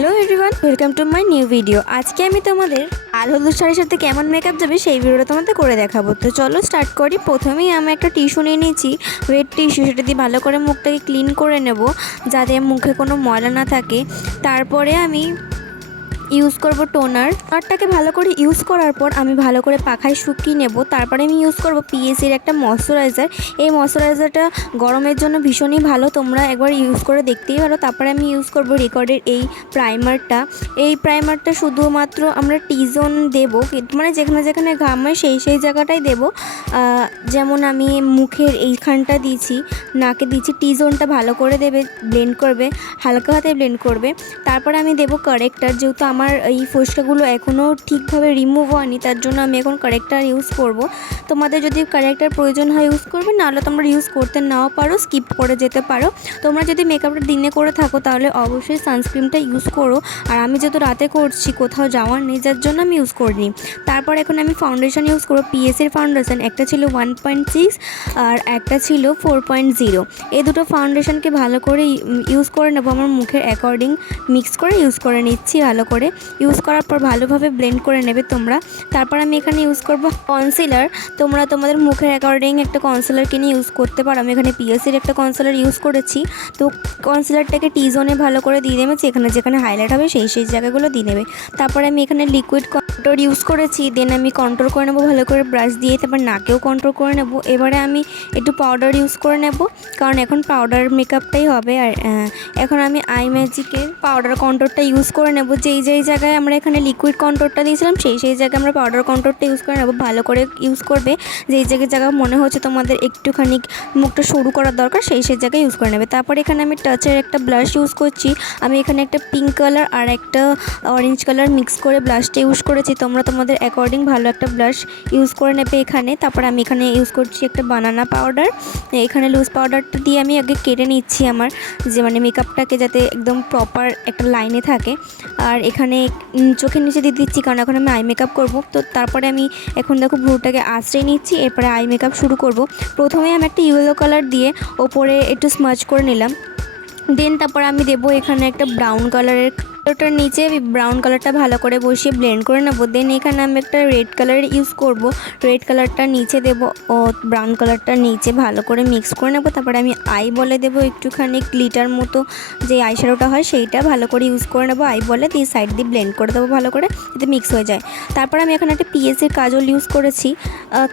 Hello everyone, welcome to my new video. আজকে আমি তোমাদের লাল হলুদ শাড়ির সাথে কেমন মেকআপ যাবে সেই ভিডিওটা তোমাদের করে দেখাবো। তো চলো স্টার্ট করি। প্রথমেই আমি একটা টিস্যু নিয়ে নিয়েছি, ওয়েট টিস্যু। সেটা দিয়ে ভালো করে মুখটাকে ক্লিন করে নেব যাতে মুখে কোনো ময়লা না থাকে। তারপরে আমি ইউজ করব টোনারটাকে ভালো করে ইউজ করার পর আমি ভালো করে পাখায় শুকিয়ে নেব। তারপরে আমি ইউজ করব পিএসির একটা ময়শ্চারাইজার। এই ময়শ্চারাইজারটা গরমের জন্য ভীষণই ভালো, তোমরা একবার ইউজ করে দেখতেই পারো। তারপরে আমি ইউজ করব রেকর্ডের এই প্রাইমারটা। এই প্রাইমারটা শুধুমাত্র আমরা টি জোন দেবো, মানে যেখানে যেখানে ঘাম হয় সেই জায়গাটাই দেবো। যেমন আমি মুখের এইখানটা দিয়েছি, নাকে দিচ্ছি। টি জোনটা ভালো করে দেবে, ব্লেন্ড করবে, হালকা হাতে ব্লেন্ড করবে। তারপরে আমি দেবো কারেক্টার। যেহেতু আমার এই ফোস্কাগুলো এখনও ঠিকভাবে রিমুভ হয়নি, তার জন্য আমি এখন কারেক্টার ইউজ করব। তোমাদের যদি কারেক্টার প্রয়োজন হয় ইউজ করবে, নাহলে তোমরা ইউজ করতে নাও পারো, স্কিপ করে যেতে পারো। তোমরা যদি মেকআপটা দিনে করে থাকো তাহলে অবশ্যই সানস্ক্রিনটা ইউজ করো। আর আমি যেহেতু রাতে করছি, কোথাও যাওয়ার নেই, যার জন্য আমি ইউজ করিনি। তারপর এখন আমি ফাউন্ডেশন ইউজ করবো, পিএসির ফাউন্ডেশন। একটা ছিল 1.6 আর একটা ছিল 4.0। এই দুটো ফাউন্ডেশনকে ভালো করে ইউজ করে নেবো, আমার মুখের অ্যাকর্ডিং মিক্স করে ইউজ করে নিচ্ছি। ভালো করে ইউজ করার পর ভালোভাবে ব্লেন্ড করে নেবে তোমরা। তারপর আমি এখানে ইউজ করব কনসিলার। তোমরা তোমাদের মুখের অ্যাকর্ডিং একটা কনসিলার কিনে ইউজ করতে পারো। আমি এখানে পিএসির একটা কনসিলার ইউজ করেছি। তো কনসিলারটাকে টি জোনে ভালো করে দিয়ে দেবে, যেখানে যেখানে হাইলাইট হবে সেই জায়গাগুলো দিয়ে নেবে। তারপরে আমি এখানে লিকুইড কন্ট্রোল ইউজ করেছি। দেন আমি কন্ট্রোল করে নেবো ভালো করে ব্রাশ দিয়ে। তারপর নাকেও কন্ট্রোল করে নেব। এবারে আমি একটু পাউডার ইউজ করে নেব, কারণ এখন পাউডার মেকআপটাই হবে। আর এখন আমি আই ম্যাজিকের পাউডার কন্ট্রোলটা ইউজ করে নেব। যেই জায়গায় আমরা এখানে লিকুইড কন্ট্রোলটা দিয়েছিলাম সেই জায়গায় আমরা পাউডার কন্ট্রোলটা ইউজ করে নেব। ভালো করে ইউজ করবে। যেই জায়গায় মনে হচ্ছে তোমাদের একটুখানি মুখটা সরু করার দরকার সেই জায়গায় ইউজ করে নেবে। তারপর এখানে আমি টাচের একটা ব্লাশ ইউজ করছি। আমি এখানে একটা পিঙ্ক কালার আর একটা অরেঞ্জ কালার মিক্স করে ব্লাশটা ইউজ করেছি। তোমরা তোমাদের অ্যাকর্ডিং ভালো একটা ব্লাশ ইউজ করে নেবে এখানে। তারপর আমি এখানে ইউজ করছি একটা বানানা পাউডার। এখানে লুজ পাউডারটা দিয়ে আমি আগে কেটে নিচ্ছি আমার যে মানে মেকআপটাকে, যাতে একদম প্রপার একটা লাইনে থাকে। আর এখানে চোখের নিচে দিয়ে দিচ্ছি, কারণ এখন আমি আই মেকআপ করবো। তো তারপরে আমি এখন দেখো ভ্রুটাকে আঁচড়ে নিচ্ছি। এরপরে আই মেকআপ শুরু করব। প্রথমে আমি একটা ইয়েলো কালার দিয়ে ওপরে একটু স্মাচ করে নিলাম। দেন তারপর আমি দেবো এখানে একটা ব্রাউন কালারের, ওটার নিচে ব্রাউন কালারটা ভালো করে বসিয়ে ব্লেন্ড করে নেবো। দেন এখানে আমি একটা রেড কালার ইউজ করব। রেড কালারটা নিচে দেবো ও ব্রাউন কালারটা নিচে ভালো করে মিক্স করে নেবো। তারপরে আমি আই বলে দেবো একটুখানি গ্লিটার মতো, যে আই শ্যাডোটা হয় সেইটা ভালো করে ইউজ করে নেবো। আই বলে দিয়ে সাইড দিয়ে ব্লেন্ড করে দেবো ভালো করে, যাতে মিক্স হয়ে যায়। তারপর আমি এখানে একটা পিএসির কাজল ইউজ করেছি।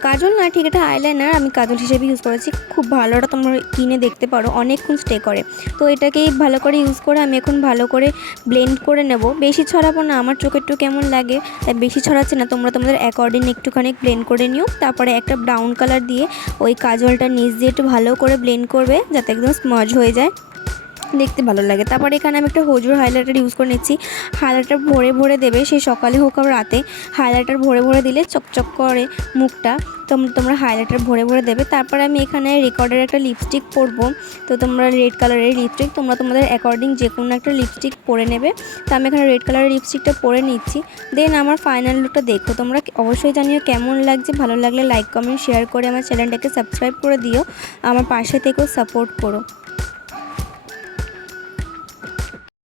কাজল না, ঠিক এটা আইলাইনার, আমি কাজল হিসেবে ইউজ করেছি। খুব ভালো, ওটা তোমরা কিনে দেখতে পারো, অনেকক্ষণ স্টে করে। তো এটাকেই ভালো করে ইউজ করে আমি এখন ভালো করে ব্লেন্ড করে নেব। বেশি ছড়াবো না, আমার চোখে একটু কেমন লাগে তাই বেশি ছড়াচ্ছে না। তোমরা তোমাদের অ্যাকর্ডিং একটুখানি ব্লেন্ড করে নিও। তারপরে একটা ব্রাউন কালার দিয়ে ওই কাজলটা নিচ দিয়ে একটু ভালো করে ব্লেন্ড করবে, যাতে একদম স্মজ হয়ে যায়, দেখতে ভালো লাগে। তারপরে এখানে আমি একটা হোজুর হাইলাইটার ইউজ করে নিচ্ছি। হাইলাইটার ভরে ভরে দেবে, সে সকালে হোক আর রাতে। হাইলাইটার ভরে ভরে দিলে চকচক করে মুখটা। তোমরা হাইলাইটার ভরে ভরে দেবে। তারপরে আমি এখানে রেকর্ডের একটা লিপস্টিক পরবো। তো তোমরা রেড কালারের লিপস্টিক, তোমরা তোমাদের অ্যাকর্ডিং যে কোনো একটা লিপস্টিক পরে নেবে। তো আমি এখানে রেড কালারের লিপস্টিকটা পরে নিচ্ছি। দেন আমার ফাইনাল লুকটা দেখো। তোমরা অবশ্যই জানিও কেমন লাগছে। ভালো লাগলে লাইক কমেন্ট শেয়ার করে আমার চ্যানেলটাকে সাবস্ক্রাইব করে দিও। আমার পাশে থেকেও সাপোর্ট করো।